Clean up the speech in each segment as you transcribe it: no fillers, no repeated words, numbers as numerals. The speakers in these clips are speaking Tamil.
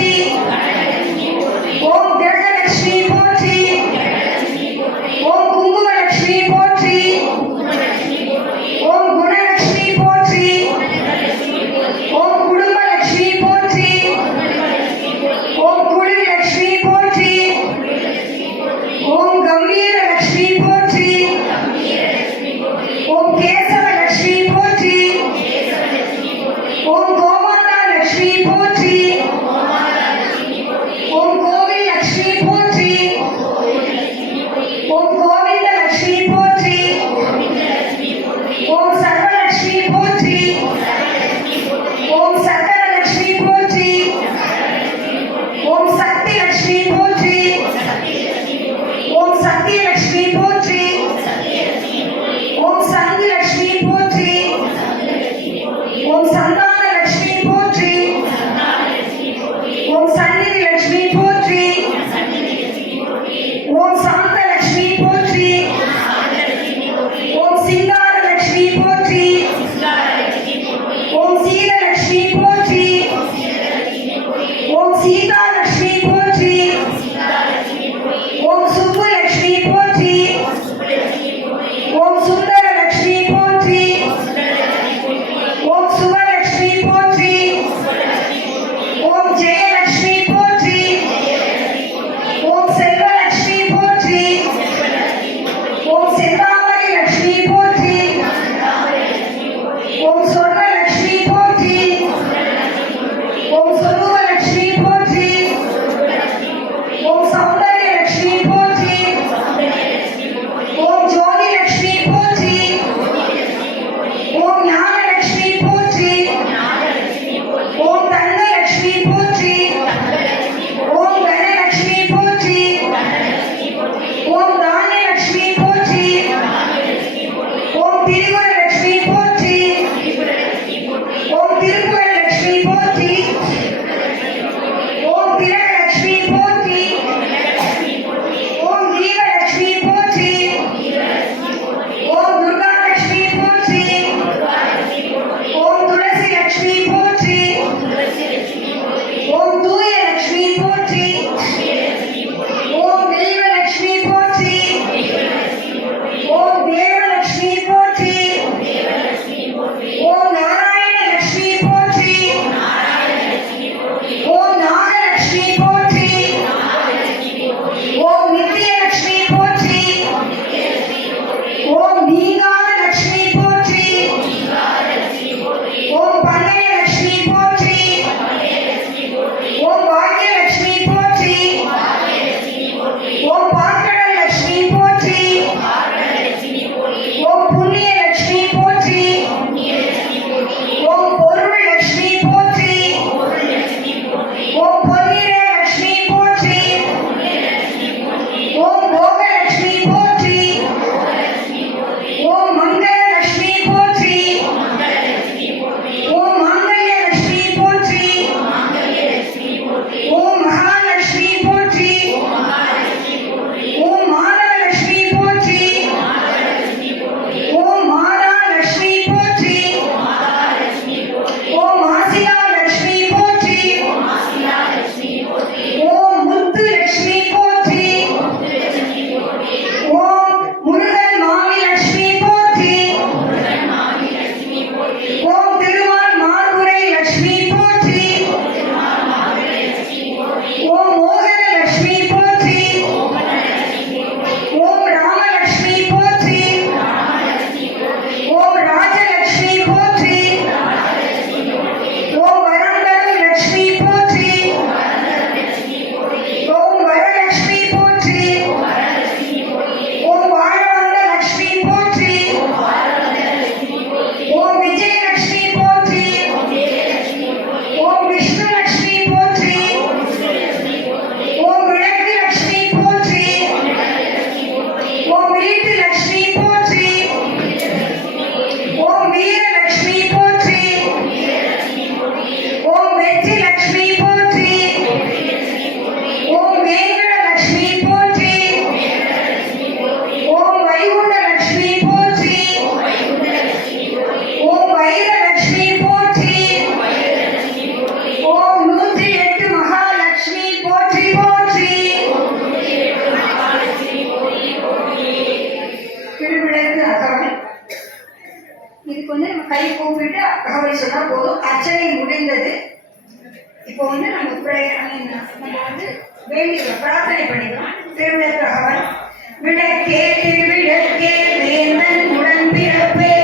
போற்றி. ஓம் கிரகலட்சுமி போற்றி. ஓம் குங்குமலட்சுமி போற்றி. ஓம் குணலட்சுமி போற்றி. ஓம் குடும்பலட்சுமி போற்றி. ஓம் குடிலட்சுமி போற்றி. ஓம் கம்பீரலட்சுமி போற்றி. ஓம் கேசவலட்சுமி போற்றி. ஓம் கோமாதா லட்சுமி போற்றி. ஓம் கோவில் லட்சுமி இப்போ வந்து நம்ம நம்ம வந்து வேண்டிக்கிறோம், பிரார்த்தனை பண்ணிக்கிறோம். திருவிளக்கு அவன் விளக்கே திருவிளக்கே வேந்தன் உடன் பிறப்பே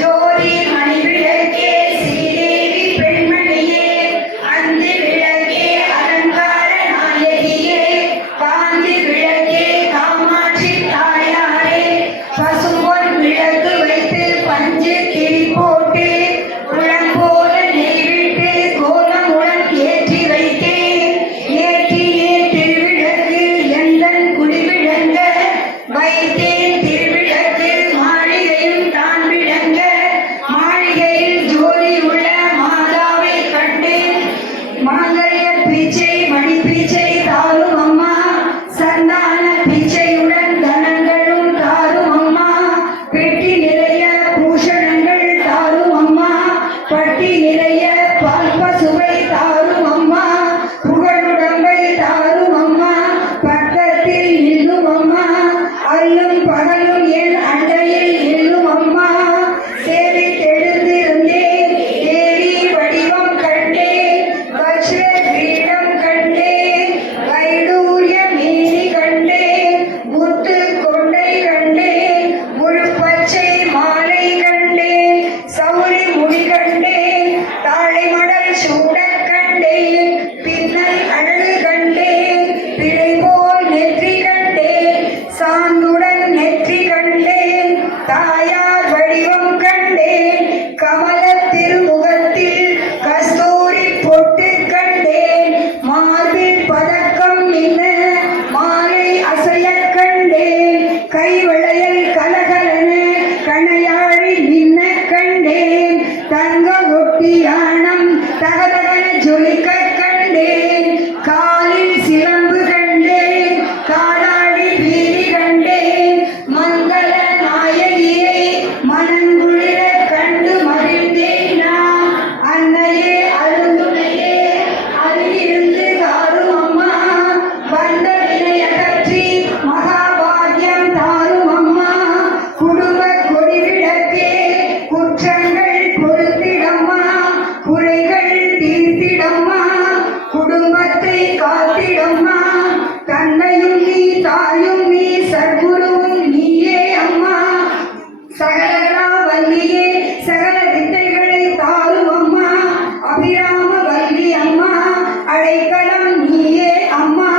ஜோதி மணி விளக்கே ஸ்ரீதேவி பெண்மணியே அந்தி விளக்கே அலங்கார நாயகியே காந்தி விளக்கே காமாட்சி தாயாரே பசும்பொன் விளக்கு வைத்து பஞ்சு திரி போட்டு குளம்போல நெய்விட்டு கோலமுடன் ஏற்றி வைத்தேன். ஏற்றியே திருவிளக்கு எந்தன் குடிவிளங்க வைத்தேன். திருவிளக்கு மாளிகையும் தான் விளங்க மாளிகையில் ஜோதி உள்ள மாதாவை கண்டேன். மாங்கல்ய பிச்சை மணி பிச்சை தாரும் அம்மா சந்தான பிச்சையுடன் தனங்களும் தாரும் அம்மா பெட்டி நிறைய பூஷணங்கள் தாரும் அம்மா பட்டி நிறைய பால் பசுவை தாரும் அம்மா புகழுடம்பை தாரும் அம்மா பக்கத்தில் நில்லும் அம்மா அல்லும் பகலும் என் அண்டையில் நில்லும் அம்மா தேவி தெழுந்திருந்தேன் தேவி வடிவம் கண்டேன் வஜ்ர கிரீடம் கண்டேன் வைடூரிய மேனி கண்டேன் முத்து கொண்டை கண்டேன் முழு பச்சை மாலை கண்டேன் சௌரி முடி கண்டேன் தாழை மடல் சூடக் கண்டேன் பின்னல் அழகு கண்டேன் பிழை போல் நெற்றி கண்டேன் சாந்துடன் நெற்றி கண்டேன் தாயார் வடிவம் கண்டேன் கமல திருமுகத்தில் கஸ்தூரி பொட்டு கண்டேன் மார்பில் பதக்கம் மின்ன மாலை அசையக் கண்டேன் கைவளையல் கலகலன கணையாழி மின்ன கண்டேன் தங்க ஒட்டியானம் தகதகன ஜொலிக்க கண்டேன் காலில் சிலம்பு கண்டேன் காலாடி வீதி கண்டேன் மங்கள நாயகியை மனங்குளிர கண்டு மகிழ்ந்தேன் நான். அன்னையே அருந்துணையே அருகிருந்து தாரும் அம்மா வந்த வினை அகற்றி மகாபாகியம் தாரும் அம்மா குடும்ப கொடி விளக்கே குற்றங்கள் பொறுத்திடம்மா குறைகள் தீர்த்திடம்மா குடும்பத்தை காத்திடம்மா தன்னையும் நீ தாயும் நீ சர்க்குருவும் நீயே அம்மா சகலகலா வல்லியே சகல வித்தைகளை தாரும் அம்மா அபிராம வல்லி அம்மா அடைக்கலம் நீயே அம்மா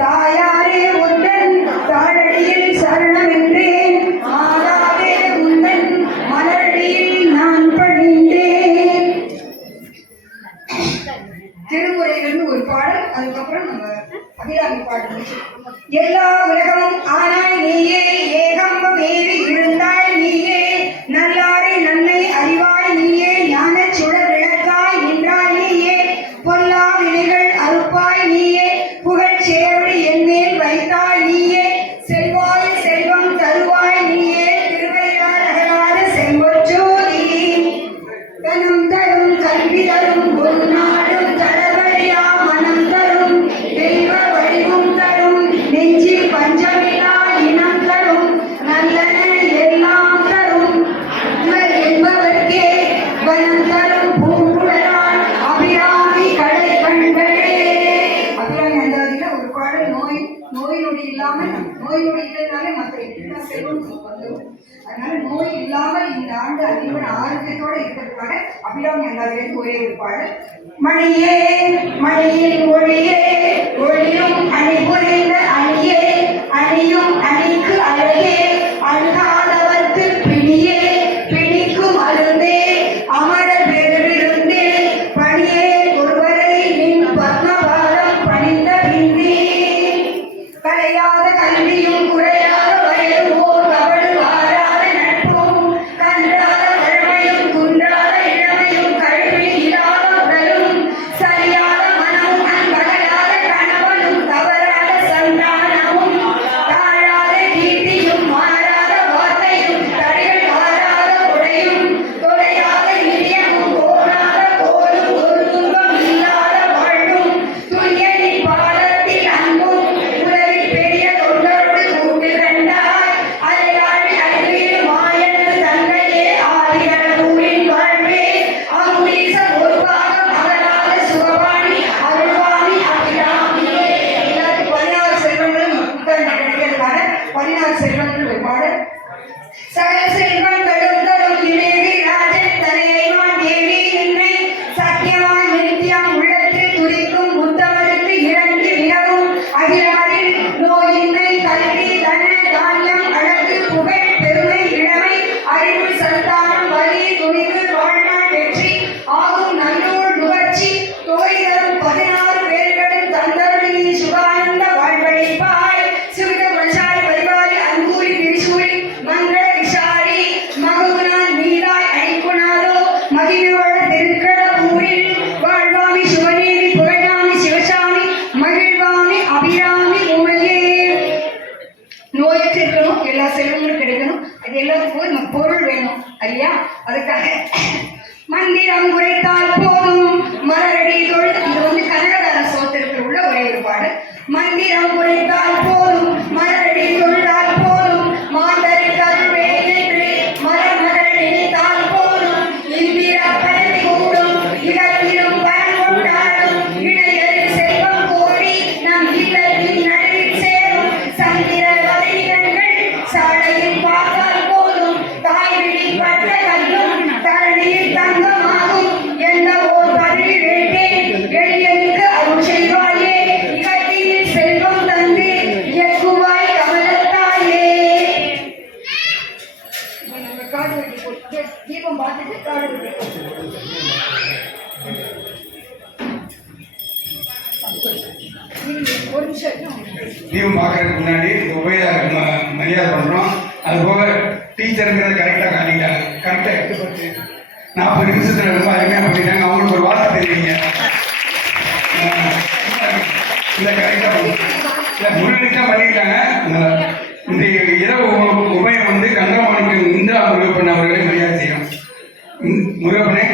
தாயாரே உந்தன் தாழடியில் சரணமென்றேன் மாதாவே உந்தன் மலரடியில் நான் பணிந்தேன். திருமுறைகள்னு ஒரு பாடல், அதுக்கப்புறம் நம்ம அபிராமி பாடல். எல்லா உலகமும் ஆனாய் நீயே ஏகம்பம் ஏறி இருந்தாய் நீயே நல்லாரை நன்மை அறிவாய் நீயே ஞானச் சுடர் விளக்காய் நின்றாய் நீயே பொல்லா வினைகள் அறுப்பாய் நீயே புகழ் சேவடி என்மேல் வைத்தாய் நீயே செல்வாய் செல்வம் தருவாய் நீயே திருவையார் அகலாத செம்பொற்சோதி தனம் தரும் கல்வி தரும் ஒரு நாடும் தடவழியா மனம் தரும் தெய்வ வடிவும் தரும் நெஞ்சில் பஞ்சமில்லா இனம் தரும் நல்லன எல்லாம் தரும் அன்பர் என்பவர்க்கே வனம் தரும் பூங்குழலான் அபிராமி கடை கண்களே. அபிராமி அந்தாதியில ஒரு பாடல் நோய் நொடி இல்லாமல் நோய் நொடி இல்லைனாலே மற்ற எல்லா செல்வம் நமக்கு வந்துடும். அதனால நோய் இல்லாமல் இந்த ஆண்டு அதிகம் ஆரோக்கியத்தோட இருக்கிறதுக்காக அபிராமி அந்தாதியிலிருந்து ஒரே ஒரு பாடல். மணியே மணியின் ஒளியே ஒளியும் அணி புரிந்த அணியே அணியும் அணிக்கு அழகே அழுகாதவர்க்கு பிணியே பிணிக்கும் அருந்தே அமரர் பெருவிருந்தே பணியே ஒருவரை நின் பத்மபாதம் பணிந்த பின்னே கலையாத கல்வியும் குறையாத வயதும் ஓர் கவடு வாராத நட்பும் கன்றாத வறுமையும் குன்றாத இளமையும் கல்வி இல்லாத உடலும் சரியாத மனம் மந்திரம் குறைத்தால் போதும் மலரடி தொழுது. இது வந்து கனகதார சோத்திரத்தில் உள்ள ஒரே ஒரு பாடு. மந்திரம் குறைத்தால் போதும் மலரடி தொழுதால் போதும் மாந்தருக்கு அருள்வே என்று மலர்மகள் நினைத்தால் போதும் இந்திர பழனி கூடும் இடத்திலும் பயன் கொண்டாடும் இணையரில் செல்வம் கோடி நம் இல்லத்தின் நடுவில் சேரும் சந்திர வதைகள் சாலையில் பார்த்தால் போதும் தாய்விழி பட்ட கல்லும் தரணியில் தங்கமாகும் எந்த ஓர் பதவி வேண்டேன் எளியனுக்கு அருள் செய்வாயே இகத்தில் செல்வம் தந்து இயக்குவாய் கமலத்தாயே. காடு வெட்டி போட்டு தீபம் பார்த்துட்டு காடு வெட்டி ஒரு நிமிஷம் தீபம் பார்க்கறதுக்கு முன்னாடி உபயோக மரியாதை பண்ணுறோம். அது போக டீச்சருங்கிறத கரெக்டாக காட்டிட்டாங்க. கரெக்டாக 8-10 40 நிமிஷத்தில் ரொம்ப அருமையாக பண்ணிட்டாங்க. அவங்களுக்கு ஒரு வார்த்தை தெரிவிங்க. இல்லை கரெக்டாக இல்லை முழுமையாக பண்ணிட்டாங்க. இந்த இரவு உபயம் வந்து கந்தமாணிக்கம் இந்திரா முருகப்பன் அவர்களை மரியாதை செய்யணும். முருகப்பனே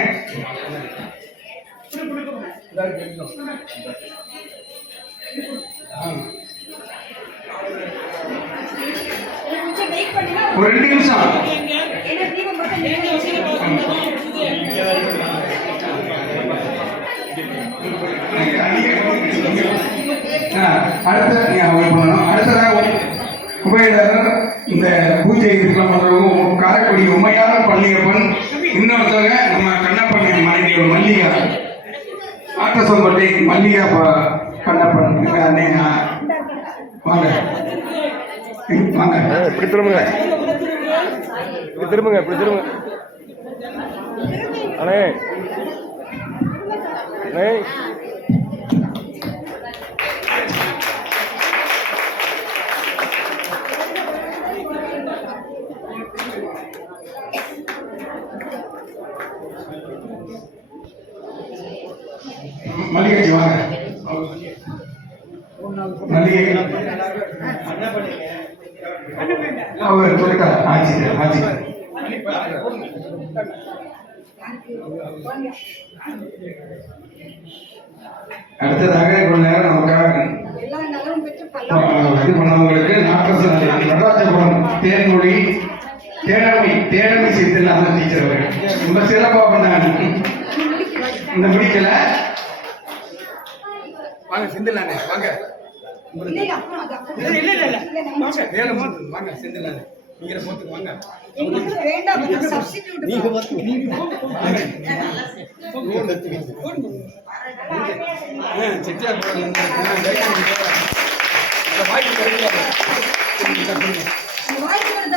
ஒரு 2 நிமிஷம் அடுத்ததாக உபயதாரர் இந்த பூஜை இருக்கலாம் பண்றவங்க காரைக்குடி உமையார பள்ளியப்பன், இன்னொருத்தவங்க நம்ம கண்ணப்பன் மனைவி மல்லிகா ஆட்டசோம்பட்டி மல்லிகா கண்ணப்பன். வாங்க வாங்க இப்படி திரும்புங்க, இப்படி திரும்புங்க, இப்படி திரும்புங்க. அண்ணே அண்ணே மல்லிகை வாங்க. மல்லிகை அவர் சொல்லிட்டார். ஆச்சு ஆச்சு. அடுத்ததாக கொஞ்ச நேரம் நமக்காக இது பண்ணவங்களுக்கு நடராஜபுரம் தேன்மொழி தேனமி சேர்த்துல அந்த டீச்சர் அவர்கள் ரொம்ப சிறப்பாக பண்ணாங்க. இந்த முடிக்கல வாங்க சிந்திலானே வாங்க வாங்க சிந்திலானே நீங்க போத்துக்கு வாங்க.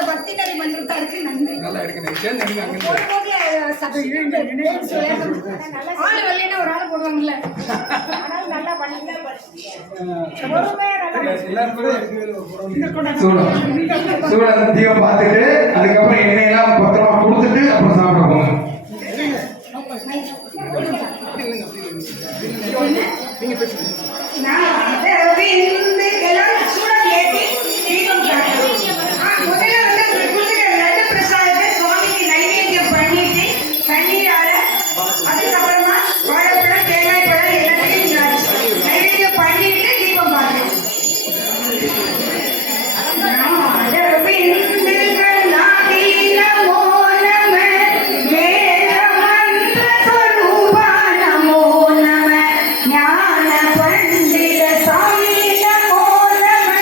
பக்திகரி மன்றத்தாருக்கு நன்றி. நல்லா எடுக்கணும். ஆளு வரலைன்னா ஒரு ஆளை போடுவாங்கல்ல. தீபம் பார்த்துட்டு அதுக்கப்புறம் எண்ணெயெல்லாம் பத்திரமா கொடுத்துட்டு அப்புறம் சாப்பிட போங்க. நீங்க பேசுங்க. ஞான பண்டித சாமி நமோ நம.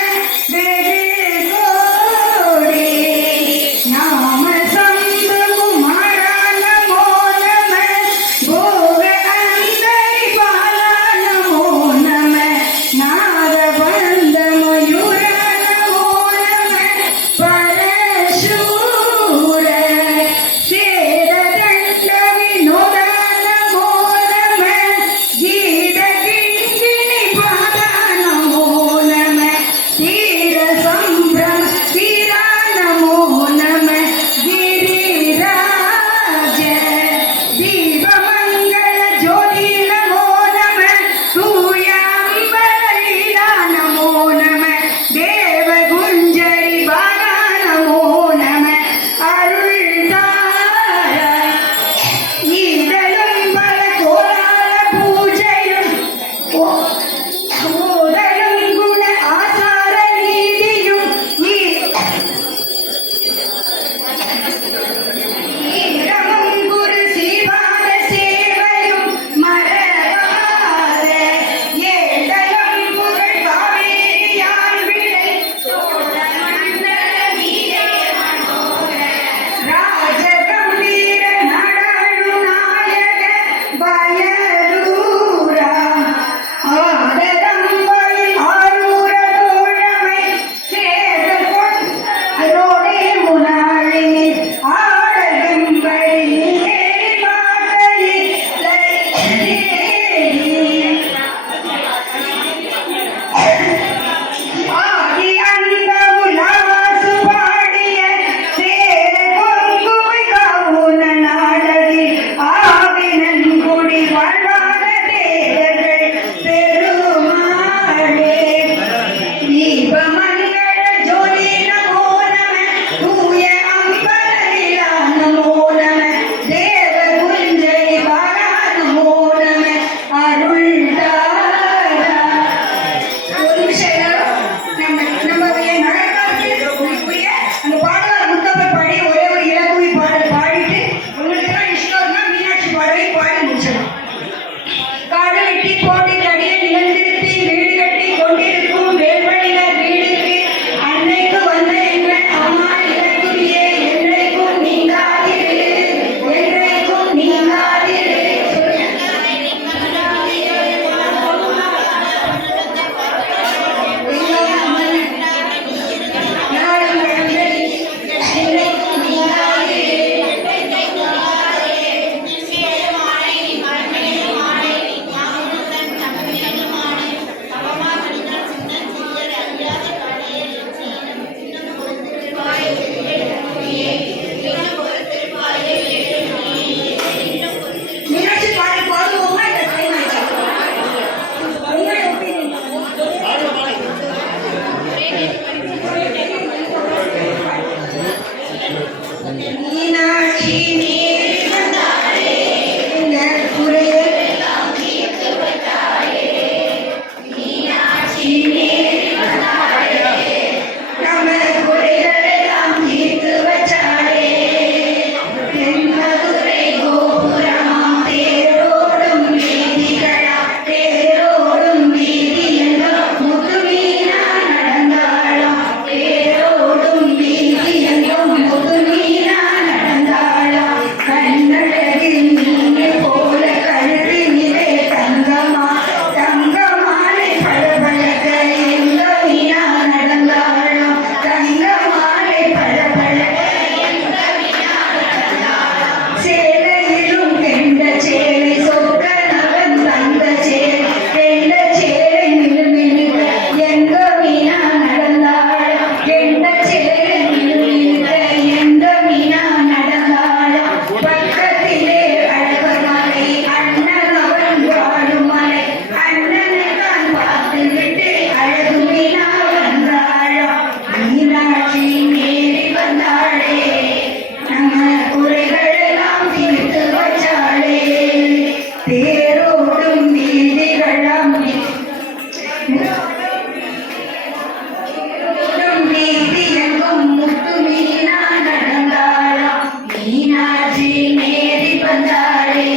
வீதி எங்கும் முத்து மீனா நடந்தாளாம் மீனாட்சி நேரி வந்தாளே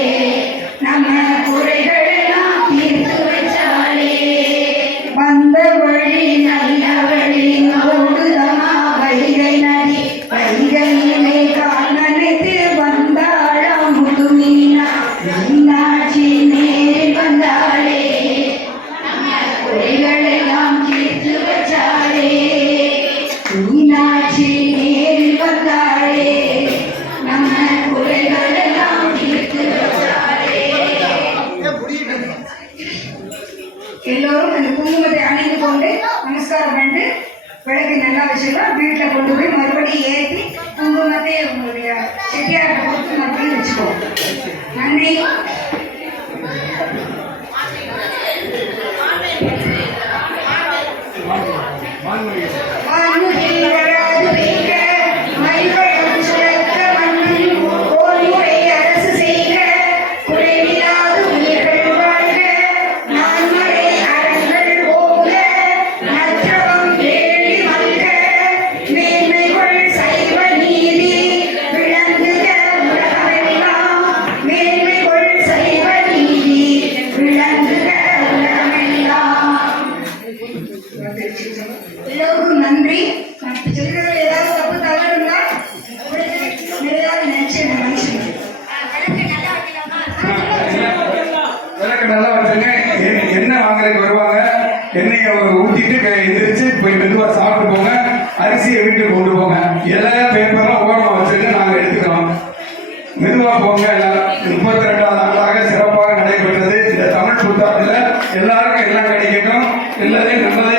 நம்ம குறைகளெல்லாம் தீர்த்து வச்சாளே வந்த வழி நல்ல வழி ஓடுதமா வைகை நதி வைகையிலே கால் நனைத்து வந்தாளாம் முத்து மீனா மீனாட்சி நேரி வந்தாளே குறைகளெல்லாம் தீர்த்து வச்சாளே மீனாட்சி நேரில் வந்தாளே நம்ம குறைகளெல்லாம் தீர்த்து வச்சாளே. எல்லோரும் அந்த குங்குமத்தை அணிந்து கொண்டு நமஸ்காரம் பண்ணிட்டு விளக்கு நல்லா வச்சுக்கலாம். வீட்டில் கொண்டு போய் மறுபடியும் ஏற்றி குங்குமத்தை உங்களுடைய செட்டியார்கிட்ட கொடுத்து மறுபடியும் வச்சுக்கோ. நன்றி. வான்முகில் வராது பெய்க, மயில்வழம் சுழற்க மண்ணில் ஓர்முறை அரசு செய்க, குறைவிலாது உயிர்கள் வாழ்க, நான்மறை அறங்கள் ஓங்க, நற்றவம் வேள்வி மல்க, மேன்மைகள் சைவ நீதி விளங்குக உலகமெல்லாம், மேன்மைகள் சைவ நீதி விளங்குக உலகமெல்லாம். எல்லோருக்கும் நன்றி. நான் சொல்றது ஏதாவது தப்பு தவறு இருந்தா ஏதாவது நினைச்சு மனுஷன் விளக்கு நல்லா வச்சுங்க. என்ன வாங்குறதுக்கு வருவாங்க, எண்ணெயை ஊற்றிட்டு எந்திரிச்சு போய் மெதுவாக சாப்பிட்டு போங்க. அரிசியை வீட்டுக்கு கொண்டு போங்க. எல்லா பேப்பர்லாம் ஓரமாக வச்சுட்டு நாங்கள் எடுத்துக்கிறோம். மெதுவாக போங்க. எல்லாம் 32வது ஆண்டாக சிறப்பாக நடைபெற்றது இந்த தமிழ் புத்தாண்டில் எல்லாருக்கும் எல்லாம் கிடைக்கட்டும். எல்லாரையும் நல்லதே